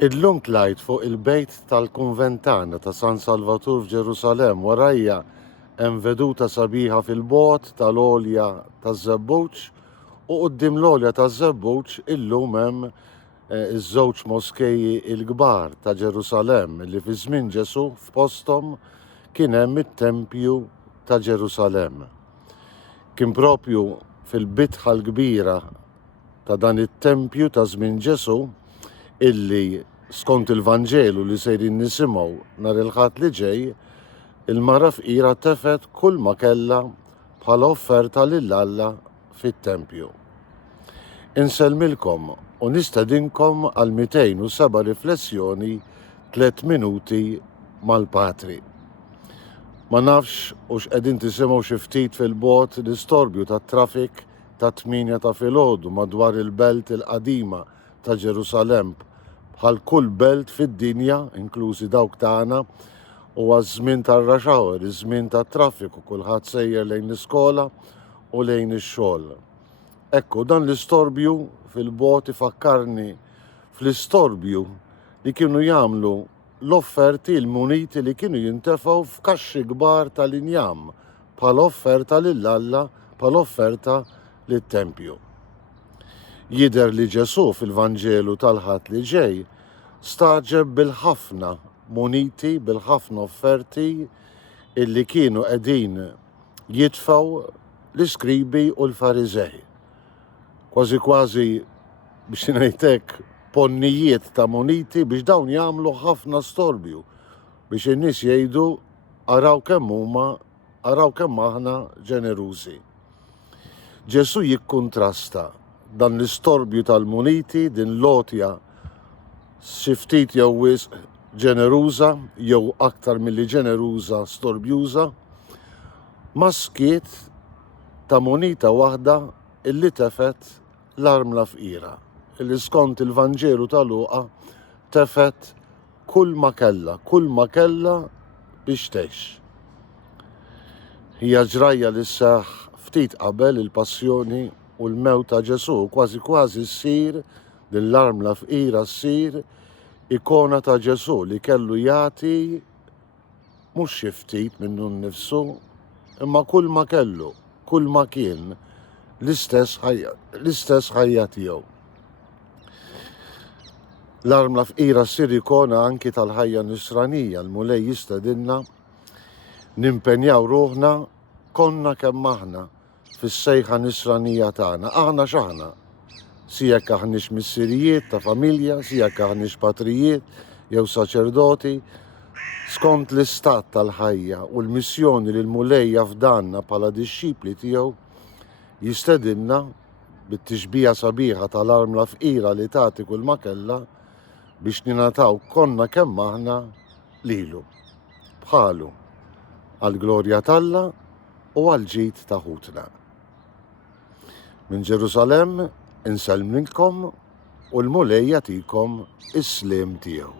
Illum tlajt fuq il-bejt tal-kunvent tagħna ta' San Salvatur f'Ġerusalemm warajja hemm veduta sabiħa fil-bogħod tal-għolja taż-Żebbuġ u quddiem l-għolja taż-Żebbuġ illum hemm iż-żewġ moskeji l-kbar ta' Ġerusalemme li fi żmien Ġesu f'posthom kien hemm it-Tempju ta' Ġerusalemme. Kien propju fil-bitħa l-kbira ta' dan it-Tempju ta' żmien Ġesu illi skont il-Vanġelu li sejrin nisimgħu nhar il-ħadd li ġej, il-mara fqira tefet kull ma kellha bħala offerta lil Alla fit-Tempju. Insellmilkom u nistedinkom għal 207 riflessjoni 3 minuti mal-Patri. Ma nafx hux qegħdin tisimgħu xi ftit fil-bogħod l-istorbju tat-trafik ta' 8 ta' filgħodu madwar il-belt il-qadima ta' Ġerusalemm bħal kull belt fid-dinja, inklużi dawk tagħna, huwa żmien tar-rush hour, iż-żmien tat-traffiku, kulħadd sejjer lejn l-iskola u lejn ix-xogħol. Ekku dan l-istorbju fil-bogħod ifakkarni fl-istorbju li kienu jagħmlu l-offerti l-muniti li kienu jintefgħu f'kaxxi kbar tal-injam bħala offerta lill-Alla, bħala offerta lit-Tempju. Jidher li Ġesu fil-Vanġelu tal-ħadd li ġej staġeb bil-ħafna muniti, bil-ħafna offerti illi kienu qegħdin jitfgħu l-iskribi u l-Fariżej. Kważi kważi biex ngħid hekk ponnijiet ta' muniti biex dawn jagħmlu ħafna storbju biex in-nies jgħidu araw kemm huma, araw kemm aħna ġenerużi. Ġesu jikkuntrasta dan l-istorbju tal-muniti, din lotja xi ftit jew wisq ġeneruża jew aktar milli ġeneruża storbjuża ma' skiet ta' munita waħda illi tefet l-armla fqira, illi skont il-Vanġelu ta' Luqa tefet kull ma kellha biex tgħix. Hija ġrajja li sseħħ ftit qabel il-passjoni u l-mewt ta' Ġesu kważi kważi ssir din l-armla fqira ssir ikona ta' Ġesu li kellu jagħti mhux xi ftit minnu nnifsu imma kull ma kellu, kull ma kien l-istess ħajja tiegħu. L-armla fqira ssir ikona anki tal-ħajja nisranija l-mulej jistedinna nimpenjaw ruħna konna kemm aħna fis-sejħa nisranija tagħna. Aħna x'aħna? Si jekk aħniex missirijiet ta' familja, si jekk aħniex patrijiet jew saċerdoti, skont l-istat tal-ħajja u l-missjoni li l-mulej jafdanna bħala dixxipli tiegħu jistedinna bit-tixbija sabiħa tal-armla fqira li tagħti kull ma kellha biex ninataw konna kemm aħna lilu, bħalu, għall-glorja t'Alla u għall-ġid ta' ħutna. Minn Ġerusalemme insellmilkom u l-mulej jagħtikom is-sliem tiegħu.